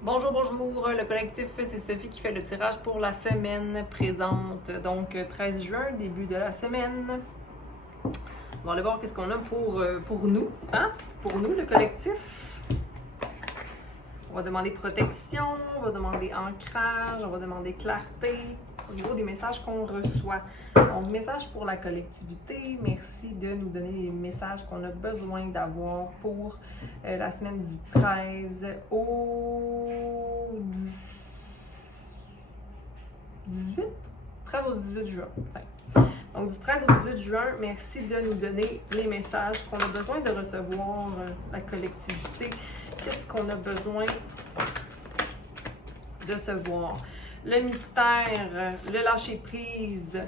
Bonjour, bonjour, le collectif, c'est Sophie qui fait le tirage pour la semaine présente, donc 13 juin, début de la semaine. On va aller voir qu'est-ce qu'on a pour nous, hein? Pour nous, le collectif. On va demander protection, on va demander ancrage, on va demander clarté au niveau des messages qu'on reçoit. Donc, message pour la collectivité. Merci de nous donner les messages qu'on a besoin d'avoir pour la semaine du 13 au 18? 13 au 18 juin. Donc, du 13 au 18 juin, merci de nous donner les messages qu'on a besoin de recevoir, la collectivité. Qu'est-ce qu'on a besoin de se voir? Le mystère, le lâcher-prise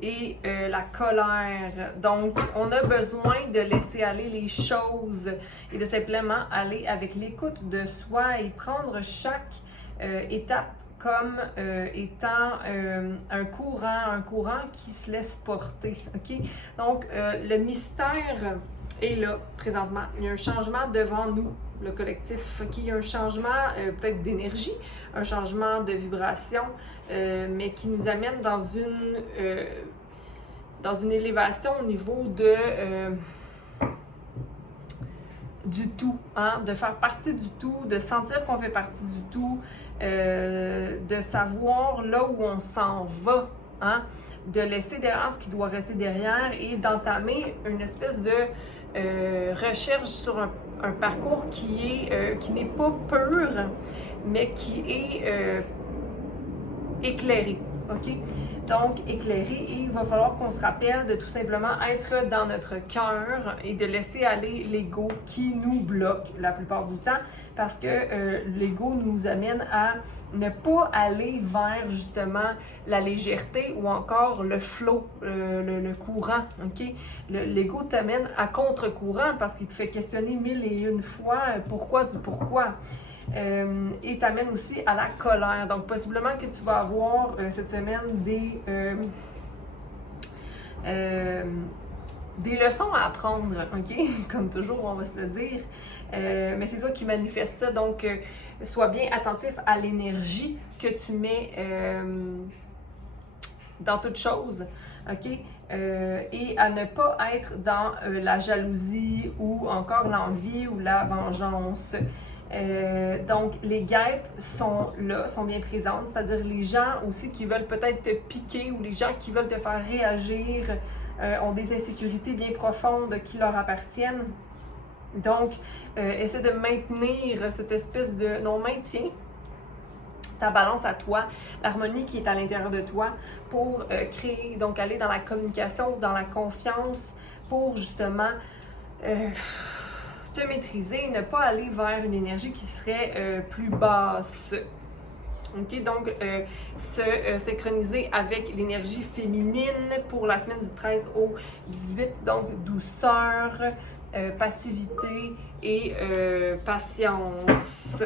et la colère. Donc, on a besoin de laisser aller les choses et de simplement aller avec l'écoute de soi et prendre chaque étape comme étant un courant qui se laisse porter, ok? Donc, le mystère est là, présentement. Il y a un changement devant nous, le collectif, ok? Il y a un changement peut-être d'énergie, un changement de vibration, mais qui nous amène dans une élévation au niveau du tout, hein? De faire partie du tout, de sentir qu'on fait partie du tout, de savoir là où on s'en va, hein? De laisser derrière ce qui doit rester derrière et d'entamer une espèce de recherche sur un parcours qui n'est pas pur, mais qui est éclairé, ok? Donc, éclairé, et il va falloir qu'on se rappelle de tout simplement être dans notre cœur et de laisser aller l'ego qui nous bloque la plupart du temps parce que l'ego nous amène à ne pas aller vers justement la légèreté ou encore le flow, le courant, ok? L'ego t'amène à contre-courant parce qu'il te fait questionner mille et une fois pourquoi du pourquoi. Et t'amène aussi à la colère. Donc, possiblement que tu vas avoir cette semaine des leçons à apprendre, ok? Comme toujours, on va se le dire. Mais c'est toi qui manifeste ça. Donc, sois bien attentif à l'énergie que tu mets dans toute chose, ok? Et à ne pas être dans la jalousie ou encore l'envie ou la vengeance. Donc, les guêpes sont là, sont bien présentes, c'est-à-dire les gens aussi qui veulent peut-être te piquer ou les gens qui veulent te faire réagir ont des insécurités bien profondes qui leur appartiennent. Donc, essaie de maintenir cette espèce de non-maintien, ta balance à toi, l'harmonie qui est à l'intérieur de toi pour créer, donc aller dans la communication, dans la confiance, pour justement te maîtriser, ne pas aller vers une énergie qui serait plus basse. Ok, donc se synchroniser avec l'énergie féminine pour la semaine du 13 au 18, donc douceur, passivité et patience.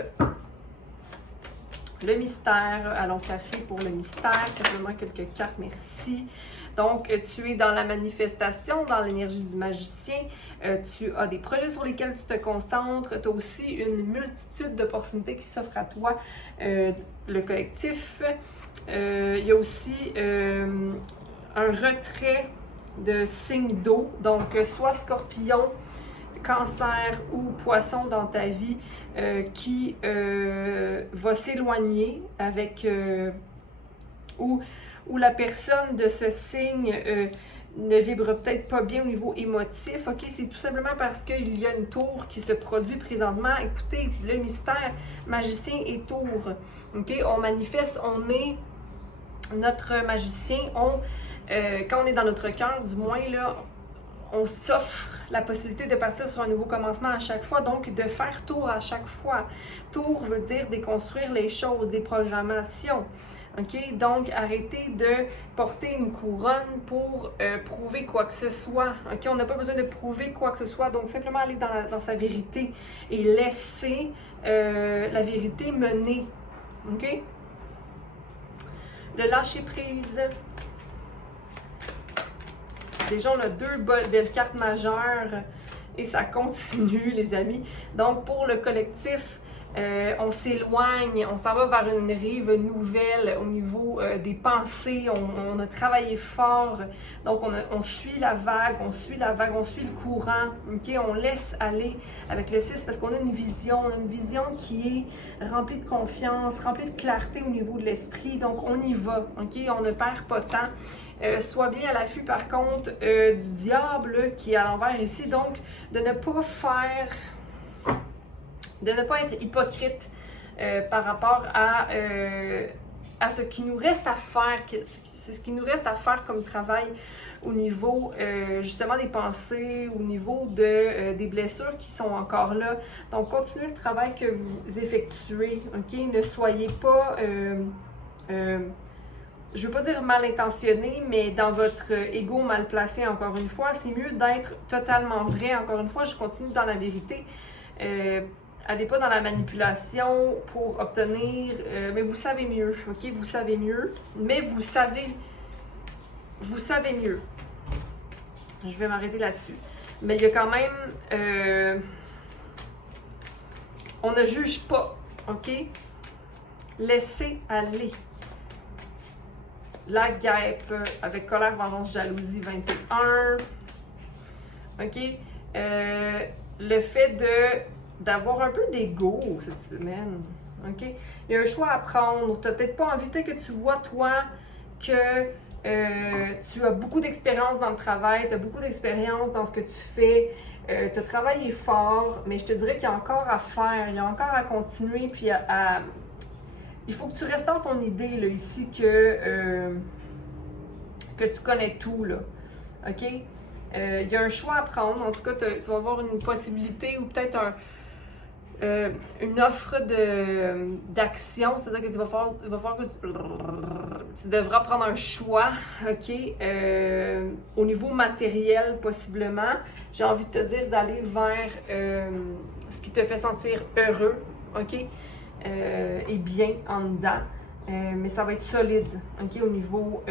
Le mystère, allons clarifier pour le mystère, simplement quelques cartes, merci. Donc, tu es dans la manifestation, dans l'énergie du magicien, tu as des projets sur lesquels tu te concentres, tu as aussi une multitude d'opportunités qui s'offrent à toi, le collectif. Il y a aussi un retrait de signes d'eau, donc soit scorpion, cancer ou poisson dans ta vie qui va s'éloigner avec ou la personne de ce signe ne vibre peut-être pas bien au niveau émotif, ok? C'est tout simplement parce qu'il y a une tour qui se produit présentement. Écoutez, le mystère, magicien et tour, ok? On manifeste, on est notre magicien, quand on est dans notre cœur, du moins, là, on s'offre la possibilité de partir sur un nouveau commencement à chaque fois, donc de faire tour à chaque fois. Tour veut dire déconstruire les choses, des programmations. OK? Donc, arrêtez de porter une couronne pour prouver quoi que ce soit. OK? On n'a pas besoin de prouver quoi que ce soit. Donc, simplement aller dans sa vérité et laisser la vérité mener. OK? Le lâcher-prise. Déjà, on a deux belles cartes majeures et ça continue, les amis. Donc, pour le collectif, on s'éloigne, on s'en va vers une rive nouvelle au niveau des pensées, on a travaillé fort, donc on suit la vague, on suit le courant, ok? On laisse aller avec le 6 parce qu'on a une vision qui est remplie de confiance, remplie de clarté au niveau de l'esprit, donc on y va, ok? On ne perd pas de temps. Sois bien à l'affût par contre du diable qui est à l'envers ici, donc de ne pas être hypocrite par rapport à ce qui nous reste à faire, ce qui nous reste à faire comme travail au niveau justement des pensées, au niveau des blessures qui sont encore là. Donc, continuez le travail que vous effectuez, ok? Ne soyez pas, je ne veux pas dire mal intentionné, mais dans votre ego mal placé, encore une fois. C'est mieux d'être totalement vrai. Encore une fois, je continue dans la vérité. Allez pas dans la manipulation pour obtenir, mais vous savez mieux, ok? Vous savez mieux, mais vous savez mieux. Je vais m'arrêter là-dessus. Mais il y a quand même, on ne juge pas, ok? Laissez aller. La guêpe avec colère, vengeance, jalousie, 21. Ok? Le fait d'avoir un peu d'ego cette semaine. OK? Il y a un choix à prendre. Tu n'as peut-être pas envie, peut-être que tu vois, toi, que tu as beaucoup d'expérience dans le travail, tu as beaucoup d'expérience dans ce que tu fais, tu as travaillé fort, mais je te dirais qu'il y a encore à faire, il y a encore à continuer, puis il faut que tu restes dans ton idée, là, ici, que tu connais tout, là. OK? Il y a un choix à prendre. En tout cas, tu vas avoir une possibilité ou peut-être une offre d'action, c'est-à-dire que tu vas faire que tu devras prendre un choix, ok, au niveau matériel possiblement. J'ai envie de te dire d'aller vers ce qui te fait sentir heureux, ok, et bien en dedans, mais ça va être solide, ok, au niveau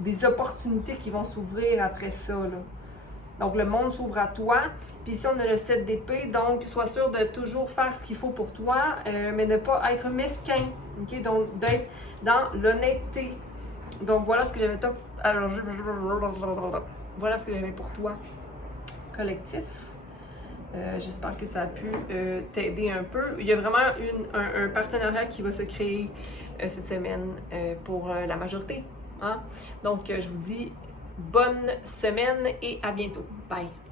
des opportunités qui vont s'ouvrir après ça, là. Donc, le monde s'ouvre à toi. Puis ici, on a le 7 d'épée. Donc, sois sûr de toujours faire ce qu'il faut pour toi, mais ne pas être mesquin. OK? Donc, d'être dans l'honnêteté. Donc, voilà ce que j'avais voilà ce que j'avais pour toi, collectif. J'espère que ça a pu t'aider un peu. Il y a vraiment un partenariat qui va se créer cette semaine pour la majorité. Hein? Donc, je vous dis bonne semaine et à bientôt. Bye!